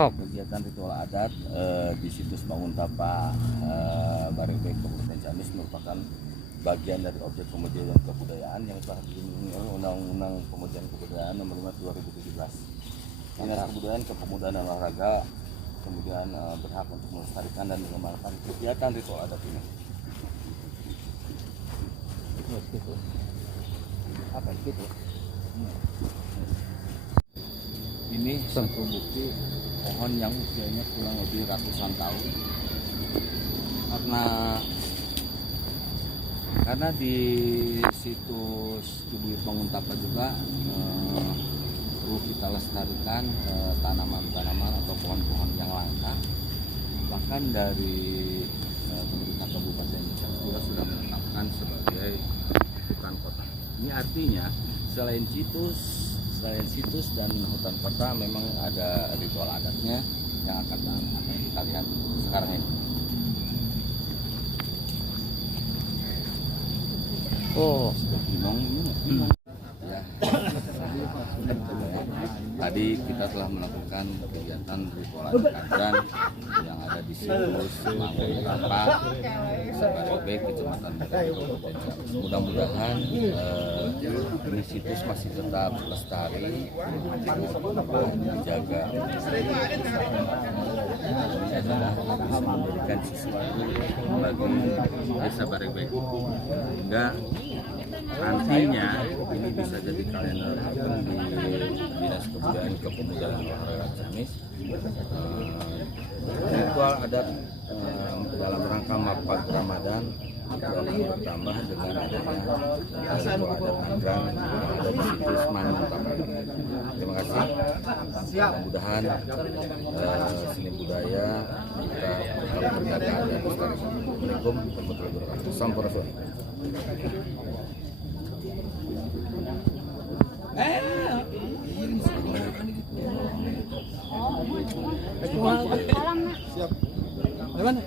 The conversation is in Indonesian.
Kegiatan ritual adat di situs Banguntapa Barebek Kabupaten Ciamis merupakan bagian dari objek pemulihan kebudayaan yang telah dilindungi oleh Undang-Undang Pemulihan Kebudayaan Nomor 5 2017. Dinas Kebudayaan, Kepemudaan dan Olahraga kemudian berhak untuk melestarikan dan mengembangkan kegiatan ritual adat ini. Apa gitu? Ini satu bukti pohon yang usianya kurang lebih ratusan tahun, karena di situs Cibuyut Banguntapa juga perlu kita lestarikan tanaman-tanaman atau pohon-pohon yang langka. Bahkan dari pemerintah kabupaten juga sudah menetapkan sebagai hutan kota. Ini artinya selain situs dan hutan kota memang ada ritual adatnya yang akan kita lihat sekarang ini. Oh, sudah bingung ya. Tadi kita telah melakukan kegiatan ritual adat yang ada di situs Banguntapa, Desa Barebek, Kecamatan Barebek, Kabupaten Ciamis. Mudah-mudahan ini situs masih tetap lestari, dijaga. Ini adalah bisa memberikan sesuatu bagi Desa Barebek, hingga nantinya ini bisa jadi kalender di Dinas Kebudayaan Kepemudaan dan Olahraga Ciamis. Ritual adat dalam rangka Mapat Ramadan itu akan bertambah dengan adanya ritual adat Nanggrang yang ada di situs Banguntapa. Terima kasih. Mudah-mudahan seni budaya kita tetap terjaga dan lestari. Assalamualaikum warahmatullahi wabarakatuh. Sampurasun. Siap. Mana?